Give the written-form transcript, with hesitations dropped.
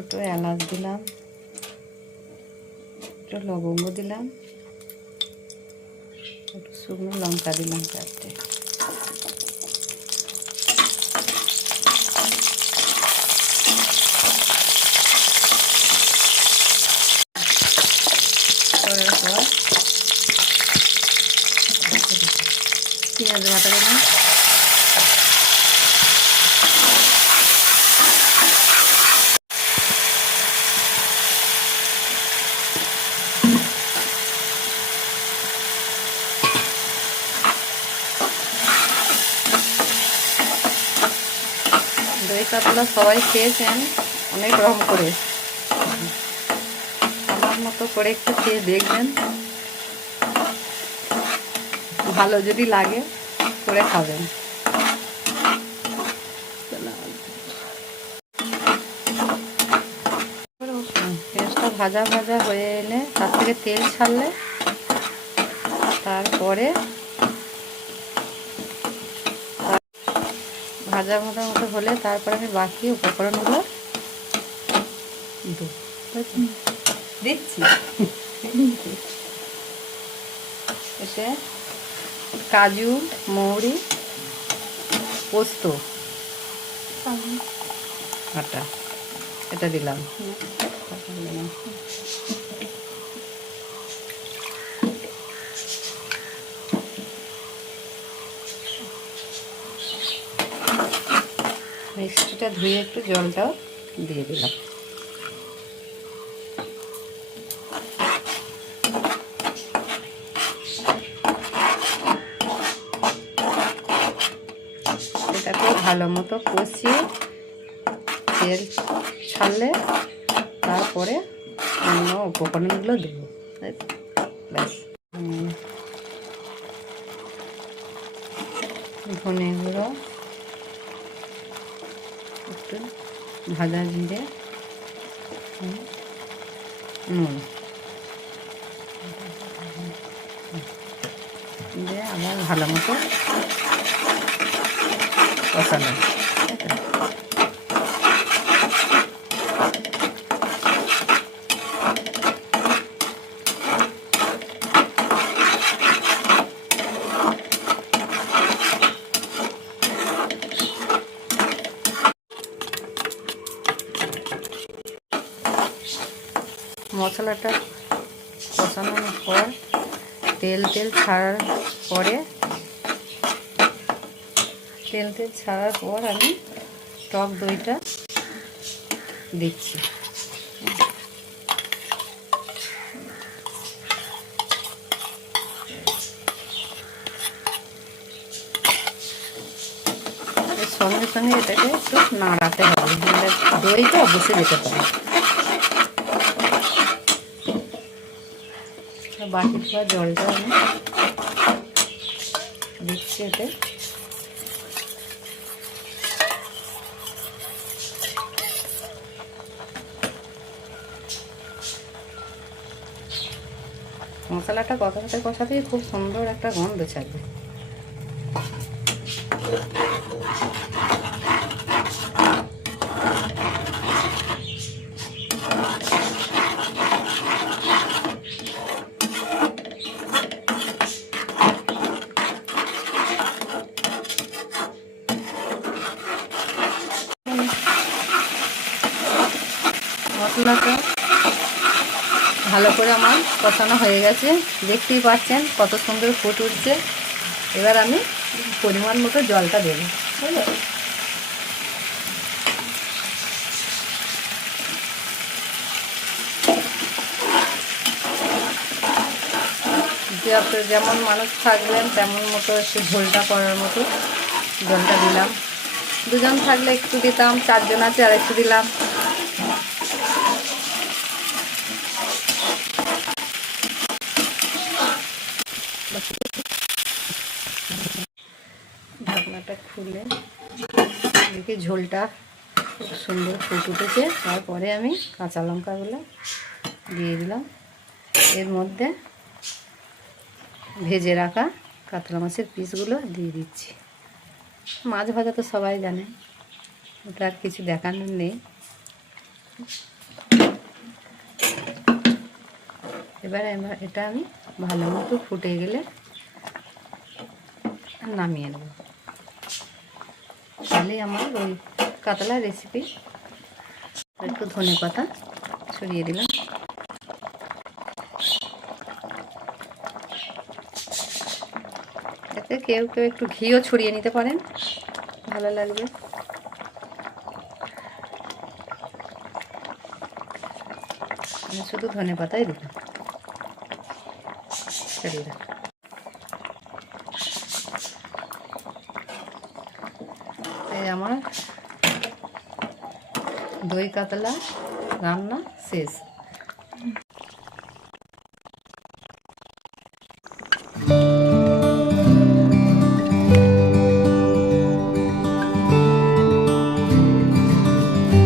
ছোট এলাচ দিলাম, একটু লবঙ্গ দিলাম, একটু শুকনো লঙ্কা দিলাম 4টে। করার পর পেঁয়াজ বাটা দিলাম, দই কাতলা সবাই খেয়েছেন অনেক রকম করে, আমার মতো করে একটু খেয়ে দেখবেন, ভালো যদি লাগে করে খাবেন। পেঁয়াজটা ভাজা ভাজা হয়ে এলে তার থেকে তেল ছাড়লে তারপরে ভাজা ভাজা মতো হলে তারপরে আমি বাকি উপকরণগুলো দিচ্ছি। এতে কাজু, মৌরি, পোস্ত আটা এটা দিলাম। মিক্সিটা ধুয়ে একটু জলটাও দিয়ে দিলাম। এটাকে ভালো মতো কষিয়ে তেল ছাড়লে তারপরে অন্য উপকরণগুলো দেবো। ব্যাস, ধনে গুঁড়ো, একটু ভাজা জিরে, নুন দিয়ে আবার ভালো মতো কষানো। মশলাটা কষানোর পর তেল ছাড়ার পরে আমি টক দইটা দিচ্ছি। সঙ্গে সঙ্গে এটাকে একটু নাড়াতে হবে, দইটা বসে যেতে পারে। বাকি ধোয়া জলটা আমি দিচ্ছি এতে। মশলাটা কষাতে কষাতেই খুব সুন্দর একটা গন্ধ ছাড়বে। মশলাটা ভালো করে আমার কষানো হয়ে গেছে, দেখতেই পাচ্ছেন কত সুন্দর ফুট উঠছে। এবার আমি পরিমাণ মতো জলটা দেবো। যে আপনার যেমন মানুষ থাকবেন তেমন মতো একটু ঝোলটা করার মতো জলটা দিলাম। দুজন থাকলে একটু দিতাম, 4 জন আছে আর একটু দিলাম। ঢাকনাটা খুলে এদিকে ঝোলটা খুব সুন্দর ফুট উঠেছে। তারপরে আমি কাঁচা লঙ্কাগুলো দিয়ে দিলাম। এর মধ্যে ভেজে রাখা কাতলা মাছের পিসগুলো দিয়ে দিচ্ছি। মাছ ভাজা তো সবাই জানে, ওটা আর কিছু দেখানোর নেই। এবার এটা আমি ভালো মতো ফুটে গেলে নামিয়ে নেব। তাহলেই আমার ওই কাতলা রেসিপি। একটু ধনেপাতা ছড়িয়ে দিলাম। এতে কেউ কেউ একটু ঘিও ছড়িয়ে নিতে পারেন, ভালো লাগবে। আমি শুধু ধনেপাতাই দিলাম। ছড়িয়ে রাখ। এই আমার দই কাতলা রান্না শেষ।